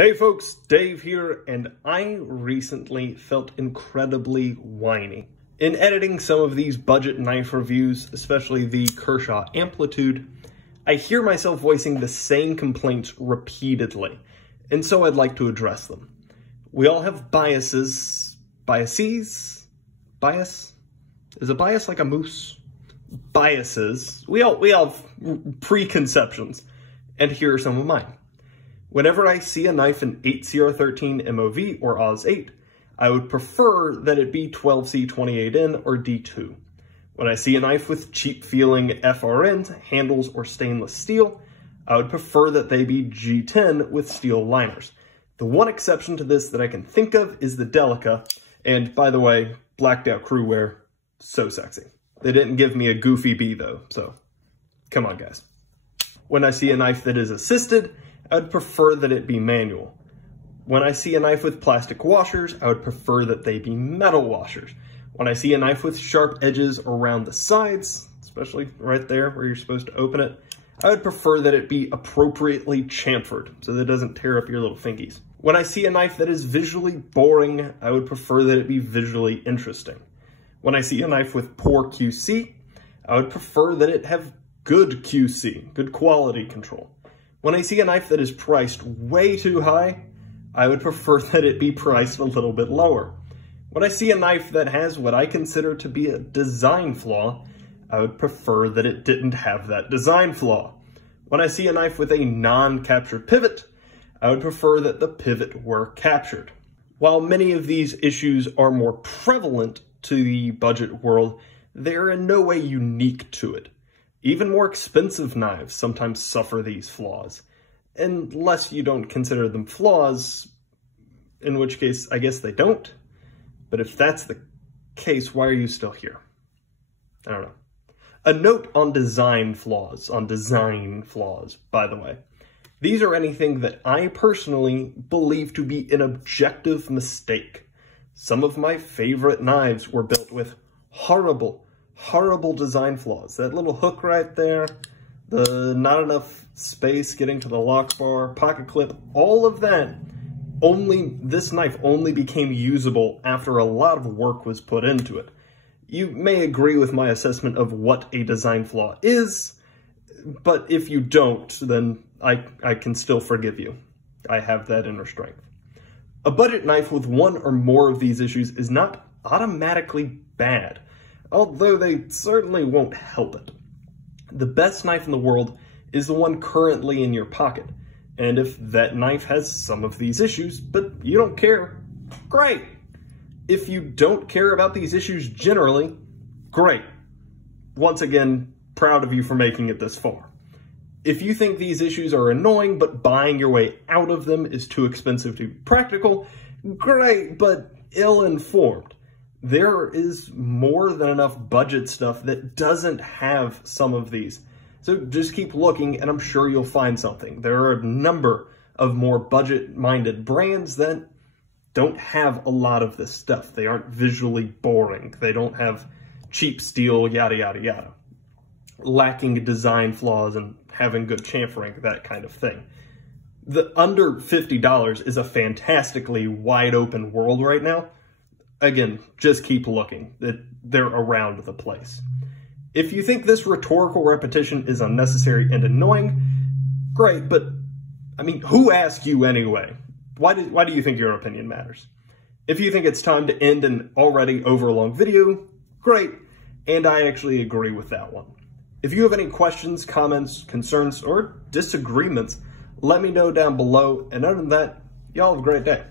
Hey folks, Dave here, and I recently felt incredibly whiny. In editing some of these budget knife reviews, especially the Kershaw Amplitude, I hear myself voicing the same complaints repeatedly, and so I'd like to address them. We all have biases. Biases? Bias? Is a bias like a moose? Biases. We all have preconceptions, and here are some of mine. Whenever I see a knife in 8CR13 MOV or Oz 8, I would prefer that it be 12C28N or D2. When I see a knife with cheap-feeling FRNs, handles, or stainless steel, I would prefer that they be G10 with steel liners. The one exception to this that I can think of is the Delica, and by the way, blacked out crew wear, so sexy. They didn't give me a goofy B though, so come on guys. When I see a knife that is assisted, I would prefer that it be manual. When I see a knife with plastic washers, I would prefer that they be metal washers. When I see a knife with sharp edges around the sides, especially right there where you're supposed to open it, I would prefer that it be appropriately chamfered so that it doesn't tear up your little fingies. When I see a knife that is visually boring, I would prefer that it be visually interesting. When I see a knife with poor QC, I would prefer that it have good QC, good quality control. When I see a knife that is priced way too high, I would prefer that it be priced a little bit lower. When I see a knife that has what I consider to be a design flaw, I would prefer that it didn't have that design flaw. When I see a knife with a non-captured pivot, I would prefer that the pivot were captured. While many of these issues are more prevalent to the budget world, they're in no way unique to it. Even more expensive knives sometimes suffer these flaws, unless you don't consider them flaws, in which case I guess they don't. But if that's the case, why are you still here? I don't know. A note on design flaws, by the way. These are anything that I personally believe to be an objective mistake. Some of my favorite knives were built with horrible design flaws. That little hook right there, the not enough space getting to the lock bar, pocket clip, all of that, this knife only became usable after a lot of work was put into it. You may agree with my assessment of what a design flaw is, but if you don't, then I can still forgive you. I have that inner strength. A budget knife with one or more of these issues is not automatically bad, although they certainly won't help it. The best knife in the world is the one currently in your pocket, and if that knife has some of these issues, but you don't care, great. If you don't care about these issues generally, great. Once again, proud of you for making it this far. If you think these issues are annoying, but buying your way out of them is too expensive to be practical, great, but ill-informed. There is more than enough budget stuff that doesn't have some of these. So just keep looking and I'm sure you'll find something. There are a number of more budget-minded brands that don't have a lot of this stuff. They aren't visually boring. They don't have cheap steel, yada, yada, yada. Lacking design flaws and having good chamfering, that kind of thing. The under $50 is a fantastically wide open world right now. Again, just keep looking. They're around the place. If you think this rhetorical repetition is unnecessary and annoying, great, but I mean, who asked you anyway? Why do you think your opinion matters? If you think it's time to end an already overlong video, great, and I actually agree with that one. If you have any questions, comments, concerns, or disagreements, let me know down below, and other than that, y'all have a great day.